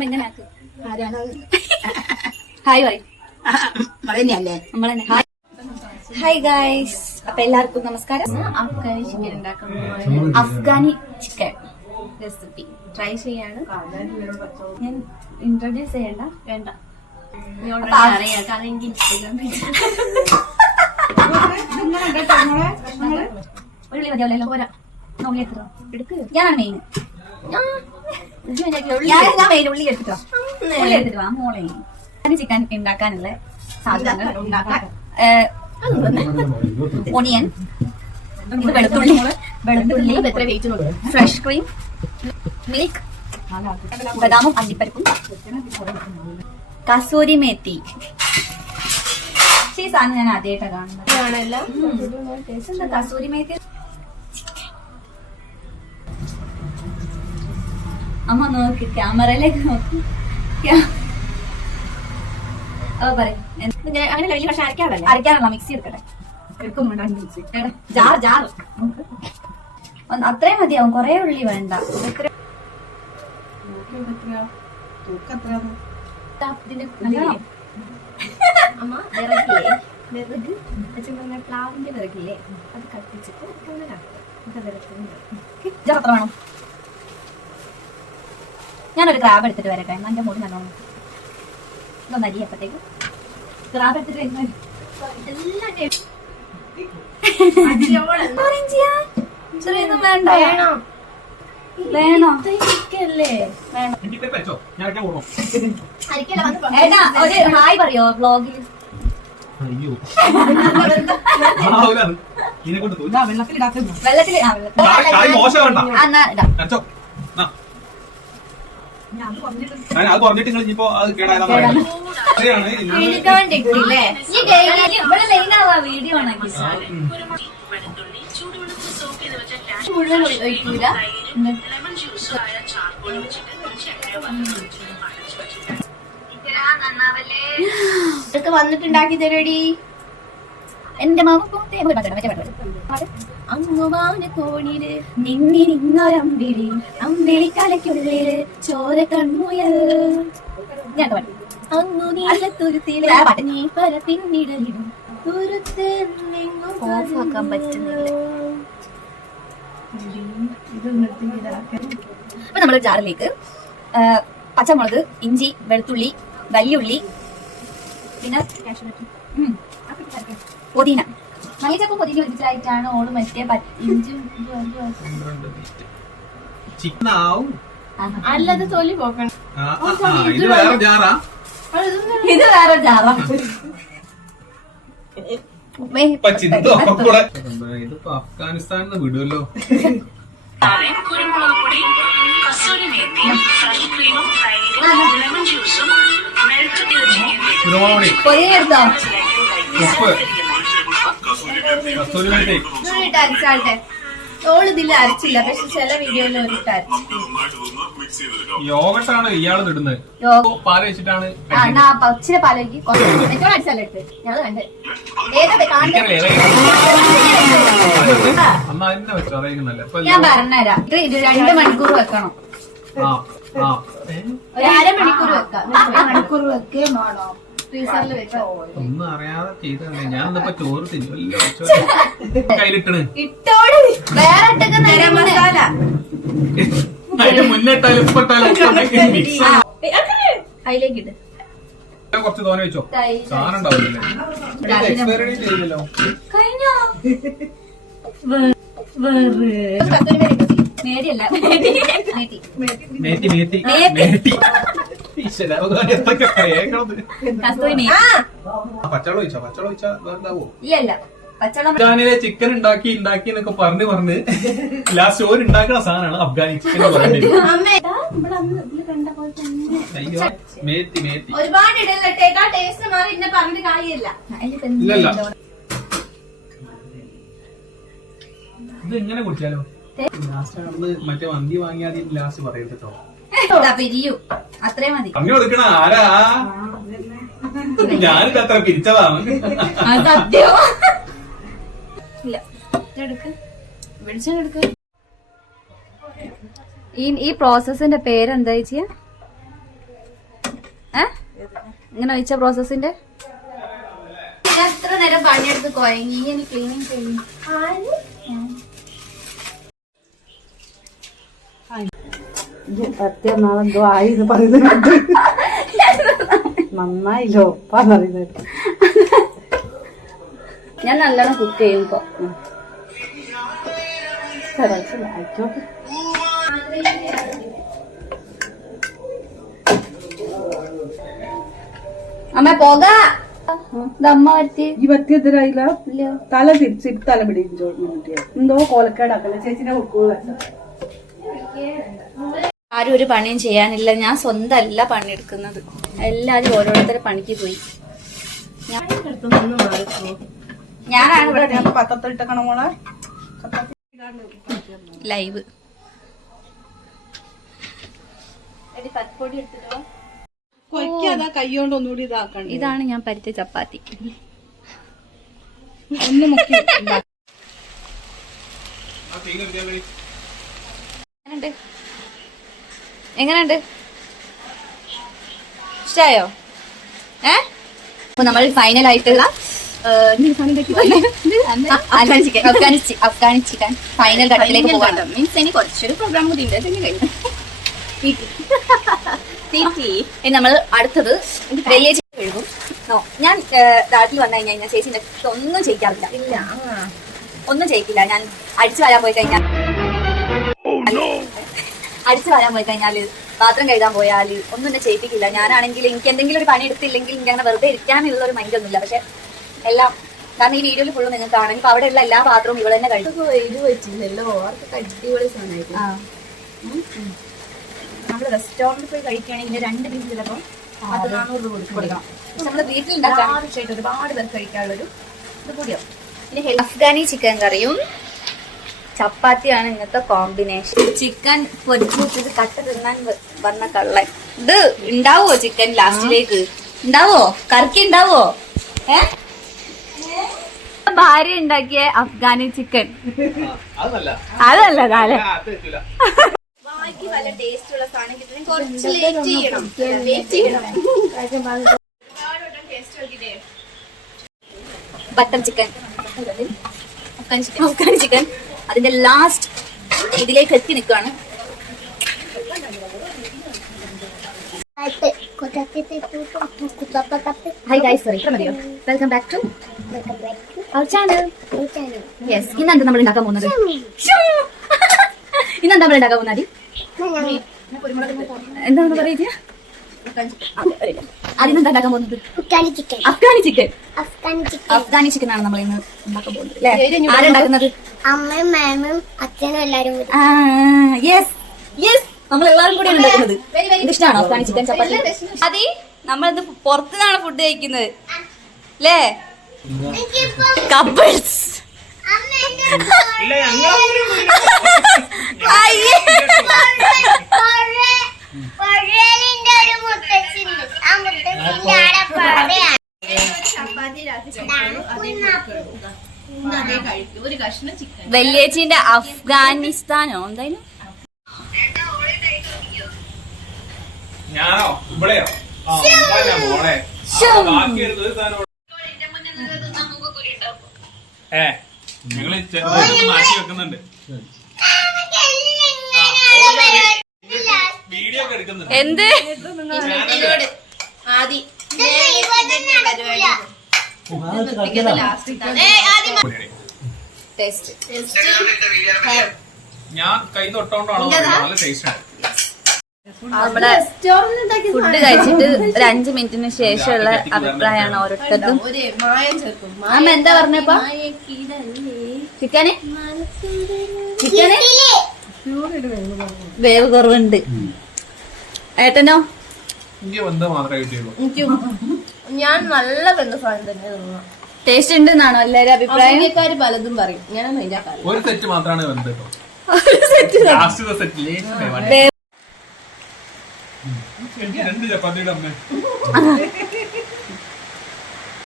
അപ്പൊ എങ്ങനെ ഹായ് പറയും നമ്മളെ ഹായ്. ഹായ് ഗൈസ്, അപ്പൊ എല്ലാവർക്കും നമസ്കാരം. അഫ്ഗാനി ചിക്കൻ ഉണ്ടാക്കാൻ പോവാണ്. അഫ്ഗാനി ചിക്കൻ റെസിപ്പി ട്രൈ ചെയ്യാണ്. ഞാൻ ഇൻട്രൊഡ്യൂസ് ചെയ്യണ്ട, വേണ്ട, അറിയാം. കാരണം എനിക്ക് ഇൻസ്റ്റാഗ്രാം ഉള്ളി മതിയാവല്ലോ. പോരാ, ഉള്ളി എടുത്തോ, എടുക്ക്. ഞാനാണ് മെയിൻ. മെയിൻ ഉള്ളി എടുത്തിട്ടോ, ഉള്ളി എടുത്തിട്ട് വാ മോളെ. ചിക്കൻ ഉണ്ടാക്കാനുള്ള സാധനങ്ങൾ ഓണിയൻ, ഇത് വെളുത്തുള്ളി, ഫ്രഷ് ക്രീം, മിൽക്ക്, ബദാമും അണ്ടിപ്പരിപ്പും, കസൂരി മേത്തി. ഈ സാധനം ഞാൻ ആദ്യമായിട്ടാണ് കാണുന്നത്. കസൂരി മേത്തി. അമ്മ നോക്ക്, ക്യാമറയിലേക്ക് നോക്ക്. അരയ്ക്കാനുള്ള മിക്സി എടുക്കട്ടെ. അത്രയും മതിയാവും, കൊറേ ഉള്ളി വേണ്ട. പ്ലാവിന്റെ വിറകില്ലേ, അത് കത്തിച്ചിട്ട് എത്ര വേണം? ഞാനൊരു ക്രാബ് എടുത്തിട്ട് വരട്ടെ. എന്റെ മുടി നല്ലോണം ഇതൊന്ന് അരിയപ്പോഴത്തേക്ക് ക്രാബ് എടുത്തിട്ട് എല്ലാം വേണ്ട. വേണോ? ഏട്ടാ ഒരു ഹായ് പറയോ വ്ളോഗിൽ? വെള്ളത്തില് വീഡിയോ മുഴുവൻ ഒഴിക്കൂല. ഇതൊക്കെ വന്നിട്ടുണ്ടാക്കി തരടി എന്റെ അങ്ങുവാന കോണില് നിന്നിരിങ്ങൊരമ്പിളി, അമ്പിളിക്കലയ്ക്കുള്ളില് ചോര കൺമുയൽ. അങ്ങു നീലത്തുരുത്തിലെ നീ പല പിന്നിടലിടും ഓഫാക്കാൻ പറ്റുന്നില്ല. അപ്പൊ നമ്മള് ജാറിലേക്ക് പച്ചമുളക്, ഇഞ്ചി, വെളുത്തുള്ളി, വലിയുള്ളി, പിന്നെ പുതിന. മല്ലിച്ചപ്പും പുതിന ഒരുമിച്ചായിട്ടാണ് ഓള് മറ്റേ ഇഞ്ചും അല്ലാതെ തൊലി പോക്കണം. ഇത് വേറെ ജാറാ. ഇതിപ്പോ അഫ്ഗാനിസ്ഥാനിന്ന് വിടുമല്ലോ. കുരുമുളക് പൊടി, കസൂരി മേത്തിയും ഫ്രഷ് ക്രീമും ലെമൺ ജ്യൂസും അരച്ചാട്ടെ. ഓളിതിൽ അരച്ചില്ല, പക്ഷെ ചില വീഡിയോയിൽ യോഗട്ടാണ് ഇയാള് ഇടുന്നത്. പാല് വെച്ചിട്ടാണ് പച്ചിര പാലേക്ക് അടിച്ചാലേ ഞങ്ങള് കണ്ടത്. ഞാൻ പറഞ്ഞുതരാം. ഇത് 2 മണിക്കൂർ വെക്കണം. ഒരു അരമണിക്കൂർ വെക്കാം. മണിക്കൂർ വെക്കുകയും വേണോ? ഫ്രീസറിൽ വെച്ചോ. ഒന്നും അറിയാതെ ചെയ്തേ. ഞാൻ ഇന്നിപ്പോ ചോറ് തിന്നുമല്ലോ. കയ്യിലിട്ടണ് ഇട്ടോട്. വേറെ ഗരം മസാല അതിന്റെ മുന്നിട്ടാലും ഇപ്പിട്ടാലും അതിലേക്ക് ഇട്ട് കുറച്ച് തോനെ വെച്ചോ. സാധനം ഉണ്ടാവില്ലല്ലോ. കഴിഞ്ഞോ? മേടിയല്ല, പച്ചവെള്ളം ഒഴിച്ചാ പച്ചവെള്ളം ഒഴിച്ചാ വേണ്ടാവോ? ഇല്ല, പച്ചവെള്ളം. അഫ്ഗാനിലെ ചിക്കൻ ഉണ്ടാക്കി എന്നൊക്കെ പറഞ്ഞ് ലാസ്റ്റ് ഓര് ഉണ്ടാക്കുന്ന സാധനമാണ് അഫ്ഗാനി ചിക്കൻ പറയുന്നത്. ഒരുപാട് ഇടലട്ടേക്കാ ടേസ്റ്റ് മാറി ഇന്നെ പറഞ്ഞിട്ട് കാര്യമില്ല. ഇല്ലല്ല, ഇത് എങ്ങനെ കുടിച്ചാലോ? ലാസ്റ്റ് മറ്റേ വന്തി വാങ്ങിയാൽ ലാസ്റ്റ് പറയരുത് കേട്ടോ. പിരിയൂ, അത്രയും മതി. പറഞ്ഞു കൊടുക്കണ ആരാ? ഞാനിത് അത്ര പിരിച്ചതാണ്. സത്യം. ഇല്ല, ഈ പ്രോസസ്സിന്റെ പേരെന്താ ചെയ്യാ? ഇങ്ങനെ വെച്ച പ്രോസസ്സിന്റെ എത്ര നേരം പണിയെടുത്ത് കുഴങ്ങി ഇനി ക്ലീനിങ് ചെയ്യും. നാളെന്തോ ആയി എന്ന് പറയുന്നത് നന്നായില്ലോ പറയുന്നത്. ഞാൻ നല്ലോണം കുക്ക് ചെയ്യും ഇപ്പൊ. അമ്മ പോക അമ്മ പറ്റി ഈ പറ്റിയതിരായില്ല തല തിരിച്ചിട്ട് തല പിടിച്ചോ എന്തോ കോലക്കേടാക്കല്ലേ ചേച്ചിനെ കൊടുക്കുക. ആരും ഒരു പണിയും ചെയ്യാനില്ല. ഞാൻ സ്വന്തമല്ല പണിയെടുക്കുന്നത്. എല്ലാരും ഓരോരുത്തരെ പണിക്ക് പോയി. ഞാനാണ് ഇവിടെ പത്രത്തിലിട്ടക്കണ മോളെ ലൈവ്. കൊയ്ക്കാതാ കൈകൊണ്ട് ഒന്നുകൂടി ഇതാക്കണ്ട. ഇതാണ് ഞാൻ പരിച്ച ചപ്പാത്തി. ഒന്ന് മുക്കി എങ്ങനെയുണ്ട്? ഇഷ്ടായോ? അപ്പൊ നമ്മൾ ഫൈനൽ ആയിട്ടുള്ള അഫ്ഗാനി ചിക്കൻ ഫൈനൽ ഘട്ടത്തിലേക്ക് പോകാം. മീൻസ് ഇനി കുറച്ചൊരു പ്രോഗ്രാം കൂടി ഉണ്ട്. നമ്മൾ അടുത്തത് വലിയ ചിക്കൻ കഴുകും. ഞാൻ നാട്ടിൽ വന്നു കഴിഞ്ഞാൽ ചേച്ചിന്റെ ഒന്നും ചെയ്യിക്കാറില്ല. ഇല്ല, ഒന്നും ചെയ്യിക്കില്ല. ഞാൻ അടിച്ചു വരാൻ പോയി കഴിഞ്ഞാൽ പാത്രം കഴുകാൻ പോയാൽ ഒന്നും എന്നെ ചെയ്യിപ്പിക്കില്ല. ഞാനാണെങ്കിൽ എനിക്ക് എന്തെങ്കിലും ഒരു പണി എടുത്തില്ലെങ്കിൽ എനിക്ക് അങ്ങനെ വെറുതെ ഇരിക്കാനുള്ള ഒരു മൈൻഡ് ഒന്നുമില്ല. പക്ഷെ എല്ലാം കാരണം ഈ വീഡിയോയിൽ ഫുള്ളും നിങ്ങൾക്ക് കാണാം. ഇപ്പൊ അവിടെയുള്ള എല്ലാ പാത്രവും ഇവിടെ തന്നെ കഴിക്കും. നമ്മള് റെസ്റ്റോറന്റിൽ പോയി കഴിക്കുകയാണെങ്കിൽ 2 പീസ് ചിലപ്പോൾ 400 രൂപ കൊടുക്കണം. പക്ഷെ നമ്മള് വീട്ടിലുണ്ടാക്കാൻ ആവശ്യമായിട്ട് ഒരുപാട് പേർക്ക് കഴിക്കാനുള്ളൊരു ഇത് കൂടിയാവും. പിന്നെ അഫ്ഗാനി ചിക്കൻ കറിയും ചപ്പാത്തിയാണ് ഇന്നത്തെ കോമ്പിനേഷൻ. ചിക്കൻ പൊരിച്ചിട്ട് കട്ട തിന്നാൻ വന്ന കള്ളൻ. ഇത് ഉണ്ടാവോ ചിക്കൻ ലാസ്റ്റിലേക്ക്? ഉണ്ടാവോ? കറിക്ക് ഉണ്ടാവോ? ഭാര്യ ഉണ്ടാക്കിയ അഫ്ഗാനി ചിക്കൻ അതല്ല ബാക്കി വല്ല ടേസ്റ്റ് ഉള്ള സാധനം കിട്ടുന്ന കുറച്ച് ലേറ്റ് ചെയ്യണം. ബട്ടർ ചിക്കൻ, അഫ്ഗാനി ചിക്കൻ അതിന്റെ ലാസ്റ്റ് ഇതിലേക്ക് എത്തി നിൽക്കുകയാണ്. ഹായ് ഗൈസ്, സോറി മതിയോ? Welcome back to our channel. Yes, ഇന്നെന്താ നമ്മൾ ഉണ്ടാക്കാൻ പോകുന്നത്? ഇന്നെന്താ നമ്മൾ ഉണ്ടാക്കാൻ പോകുന്നത്? എന്താണെന്ന് പറയുക? അതിനെന്താ ഉണ്ടാക്കാൻ പോകുന്നത്? അഫ്ഗാനി ചിക്കൻ ആണ് നമ്മൾ ഇന്ന് ഉണ്ടാക്കാൻ പോകുന്നത് അല്ലേ? ആരുണ്ടാക്കുന്നത്? അമ്മയും മാമും അച്ഛനും എല്ലാരും കൂടി. യെസ് യെസ്, നമ്മൾ എല്ലാവരും കൂടിയാണ് ഉണ്ടാക്കുന്നത്. ഇത് ഇഷ്ടമാണോ അഫ്ഗാനി ചിക്കൻ ചപ്പാത്തി? അതി നമ്മളിത് പുറത്തുനിന്നാണ് ഫുഡ് കഴിക്കുന്നത് അല്ലേ? കപ്പിൾസ് വല്യേച്ചിന്റെ അഫ്ഗാനിസ്ഥാനോ എന്തായാലും ഞാനോ ഇവിടെയോ മോളെ ഞങ്ങള് മാറ്റി വെക്കുന്നുണ്ട്. വീഡിയോ ഒക്കെ എടുക്കുന്നുണ്ട്. എന്ത് ഞാൻ കൈ തൊട്ടോണ്ടാണോ? നല്ല ടേസ്റ്റ് ആണ്. നമ്മുടെ ഫുഡ് കഴിച്ചിട്ട് ഒരു 5 മിനിറ്റിന് ശേഷമുള്ള അഭിപ്രായമാണ് ഓരോരുത്തർക്കും. അമ്മ എന്താ പറഞ്ഞപ്പോ? ചിക്കന് വേവ് കുറവുണ്ട്. ഏട്ടനോ? എനിക്ക് വെന്ത മാത്രമേ കിട്ടിയുള്ളൂ. ഞാൻ നല്ല വെന്ത സാധനം തന്നെ തോന്നുന്നു. ടേസ്റ്റ് ഉണ്ട് എന്നാണോ എല്ലാരും അഭിപ്രായം? പലതും പറയും. ഞാൻ മൈൻഡാക്കാറില്ല. ഒരു സെറ്റ് മാത്രമാണ് വെന്ത് കേട്ടോ. ലാസ്റ്റ് സെറ്റ് 2 ചപ്പാത്തിയുടെ അമ്മ